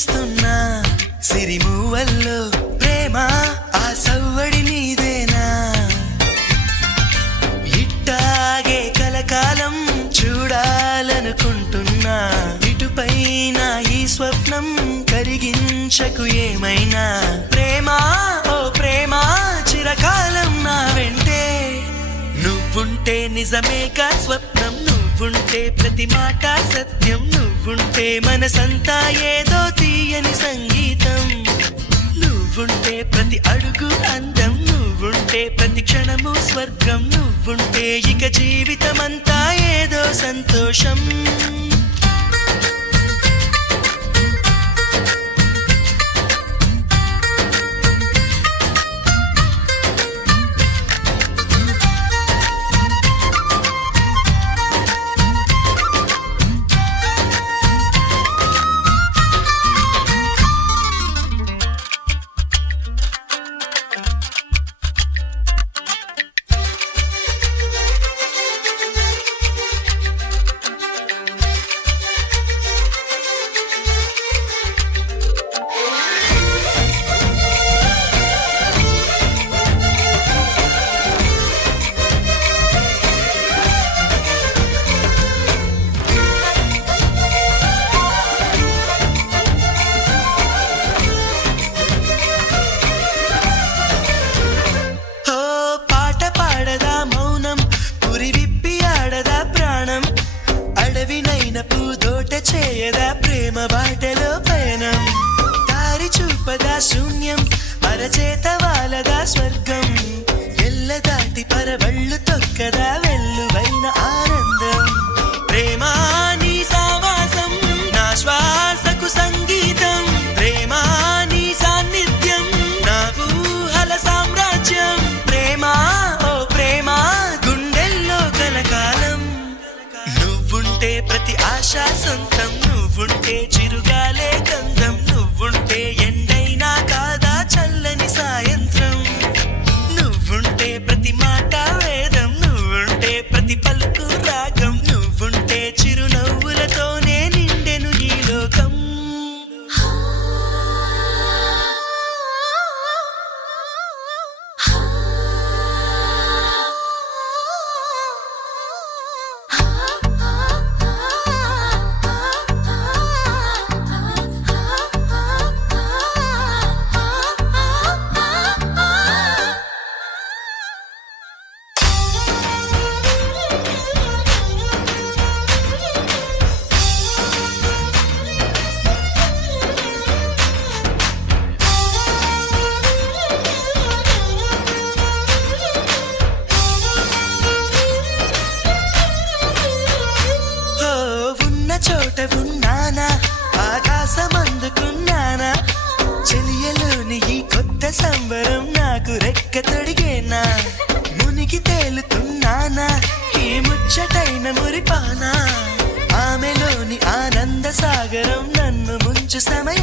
చూస్తున్నా సిరిమూవల్లో ప్రేమ ఆ సవ్వడి నీదేనా ఇట్టాగే కలకాలం చూడాలనుకుంటున్నా ఇటుపైన ఈ స్వప్నం కరిగించకు ఏమైనా ప్రేమ ఓ ప్రేమ చిరకాలం నా వెంటే నువ్వుంటే నిజమేగా స్వప్నం నువ్వుంటే ప్రతి మాట సత్యం నువ్వుంటే మనసంతా ఏదో తీయని సంగీతం నువ్వుంటే ప్రతి అడుగు అందం నువ్వుంటే ప్రతి క్షణము స్వర్గం నువ్వుంటే ఇక జీవితమంతా ఏదో సంతోషం చేయదా ప్రేమ బాటలో పయనం దారి చూపదా శూన్యం అరచేత వాలదా స్వర్గం ఎల్ల దాటి పరవళ్ళు తొక్కదా వెల్లువైన ఆనందం ప్రేమ నీ సావాసం నా శ్వాసకు సంగీతం ప్రేమ నీ సాన్నిధ్యం నా ఊహల సామ్రాజ్యం ప్రేమ ఓ ప్రేమ గుండెల్లో కలకాలం నువ్వుంటే ప్రతి ఆశ సొంతం నువ్వుంటే చిరుగాలే గంధం నువ్వుంటే ఎండైనా కాదా చల్లని సాయంత్రం నువ్వుంటే ప్రతి మాట వేదం నువ్వుంటే ప్రతి పలుకు రాగం నువ్వుంటే చిరునవ్వులతోనే నిండెను ఈ లోకం చోట ఉన్నానా ఆకాశం అందుకున్నానా చెలియలోని ఈ కొత్త సంబరం నాకు రెక్క తొడిగేనా మునిగి తేలుతున్నానా ఈ ముచ్చటైన మురిపానా ఆమెలోని ఆనంద సాగరం నన్ను ముంచు సమయం